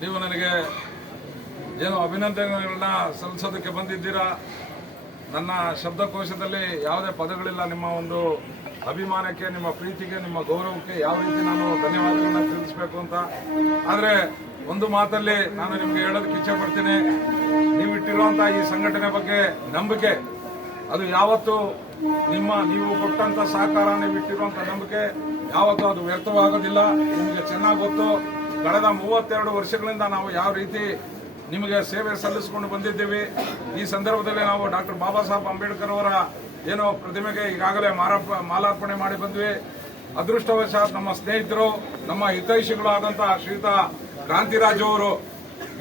ನೀವು ನನಗೆ ಏನು ಅಭಿನಂದನೆಗಳನ್ನ ಸಲ್ಲಿಸೋದಕ್ಕೆ ಬಂದಿದ್ದೀರಾ. ನನ್ನ ಶಬ್ದಕೋಶದಲ್ಲಿ ಯಾವುದೇ ಪದಗಳಿಲ್ಲ. ನಿಮ್ಮ ಒಂದು ಅಭಿಮಾನಕ್ಕೆ, ನಿಮ್ಮ ಪ್ರೀತಿಗೆ, ನಿಮ್ಮ ಗೌರವಕ್ಕೆ ಯಾವ ರೀತಿ ನಾನು ಧನ್ಯವಾದಗಳನ್ನ ತಿಳಿಸಬೇಕು ಅಂತ. ಆದರೆ ಒಂದು ಮಾತಲ್ಲಿ ನಾನು ನಿಮಗೆ ಹೇಳೋದಕ್ಕೆ ಇಚ್ಛೆ ಪಡ್ತೀನಿ. ನೀವು ಇಟ್ಟಿರುವಂತಹ ಈ ಸಂಘಟನೆ ಬಗ್ಗೆ ನಂಬಿಕೆ, ಅದು ಯಾವತ್ತು ನೀವು ಕೊಟ್ಟಂತ ಸಹಕಾರ, ನೀವು ಇಟ್ಟಿರುವಂತಹ ನಂಬಿಕೆ ಯಾವತ್ತೂ ಅದು ವ್ಯರ್ಥವಾಗೋದಿಲ್ಲ. ನಿಮಗೆ ಚೆನ್ನಾಗಿ ಗೊತ್ತು, ಕಳೆದ 32 ವರ್ಷಗಳಿಂದ ನಾವು ಯಾವ ರೀತಿ ನಿಮಗೆ ಸೇವೆ ಸಲ್ಲಿಸಿಕೊಂಡು ಬಂದಿದ್ದೀವಿ. ಈ ಸಂದರ್ಭದಲ್ಲಿ ನಾವು ಡಾಕ್ಟರ್ ಬಾಬಾ ಸಾಹೇಬ್ ಅಂಬೇಡ್ಕರ್ ಅವರ ಏನೋ ಪ್ರತಿಮೆಗೆ ಈಗಾಗಲೇ ಮಾಲಾರ್ಪಣೆ ಮಾಡಿ ಬಂದ್ವಿ. ಅದೃಷ್ಟವಶಾತ್ ನಮ್ಮ ಸ್ನೇಹಿತರು, ನಮ್ಮ ಹಿತೈಷಿಗಳು ಆದಂತಹ ಶ್ರೀಯುತ ಕ್ರಾಂತಿರಾಜು ಅವರು,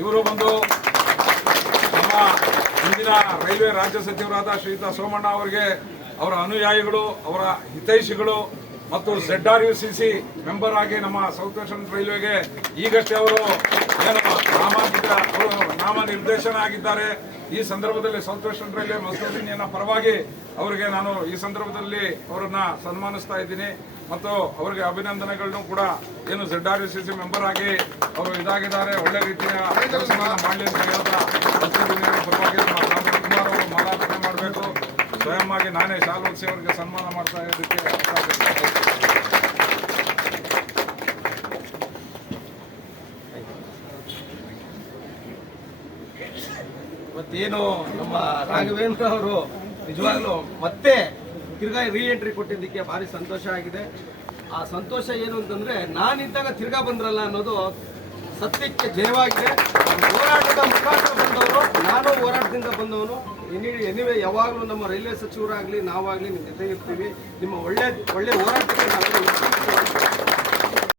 ಇವರು ಬಂದು ನಮ್ಮ ಹಿಂದಿನ ರೈಲ್ವೆ ರಾಜ್ಯ ಸಚಿವರಾದ ಶ್ರೀಯುತ ಸೋಮಣ್ಣ ಅವರಿಗೆ, ಅವರ ಅನುಯಾಯಿಗಳು, ಅವರ ಹಿತೈಷಿಗಳು ಮತ್ತು ZRUCC ಮೆಂಬರ್ ಆಗಿ ನಮ್ಮ ಸೌತ್ ವೆಸ್ಟರ್ನ್ ರೈಲ್ವೆಗೆ ಈಗಷ್ಟೇ ಅವರು ನಾಮನಿರ್ದೇಶನ ಆಗಿದ್ದಾರೆ. ಈ ಸಂದರ್ಭದಲ್ಲಿ south western railway Masood union ಪರವಾಗಿ ಅವರಿಗೆ ನಾನು ಈ ಸಂದರ್ಭದಲ್ಲಿ ಅವರನ್ನ ಸನ್ಮಾನಿಸ್ತಾ ಇದ್ದೀನಿ ಮತ್ತು ಅವರಿಗೆ ಅಭಿನಂದನೆಗಳನ್ನು ಕೂಡ ಏನು ZRUCC ಮೆಂಬರ್ ಆಗಿ ಅವರು ಇದಾಗಿದ್ದಾರೆ. ಒಳ್ಳೆ ರೀತಿಯ ಕೆಲಸವನ್ನು ಮಾಡಲಿ ಅಂತ ಹೇಳ್ತಾ ಮಸೂದ್ ಯೂನಿಯನ್ ಪರವಾಗಿ ಕುಮಾರ್ ಅವರು ಮಾಲಾರ್ಪಣೆ ಮಾಡಬೇಕು. ಸ್ವಯಂ ಆಗಿ ನಾನೇ ಶಾಲು ಹೊದಿಸಿ ಅವರಿಗೆ ಸನ್ಮಾನ ಮಾಡ್ತಾ ಇರೋದಕ್ಕೆ ಇವತ್ತೇನು ನಮ್ಮ ರಾಘವೇಂದ್ರ ಅವರು ನಿಜವಾಗ್ಲೂ ಮತ್ತೆ ತಿರ್ಗಾ ಎಂಟ್ರಿ ಕೊಟ್ಟಿದ್ದಕ್ಕೆ ಭಾರಿ ಸಂತೋಷ ಆಗಿದೆ. ಆ ಸಂತೋಷ ಏನು ಅಂತಂದ್ರೆ, ನಾನಿದ್ದಾಗ ತಿರ್ಗಾ ಬಂದ್ರಲ್ಲ ಅನ್ನೋದು ಸತ್ಯಕ್ಕೆ ಜಯವಾಗಿದೆ. ಹೋರಾಟದ ಮುಖಾಂತರ ಬಂದವರು, ನಾನು ಹೋರಾಟದಿಂದ ಬಂದವನು. ಎನಿವೆ ಯಾವಾಗಲೂ ನಮ್ಮ ರೈಲ್ವೆ ಸಚಿವರಾಗಲಿ ನಾವಾಗಲಿ ನಿಮ್ಮ ಜೊತೆ ಇರ್ತೀವಿ. ನಿಮ್ಮ ಒಳ್ಳೆ ಹೋರಾಟಕ್ಕೆ ನಾವು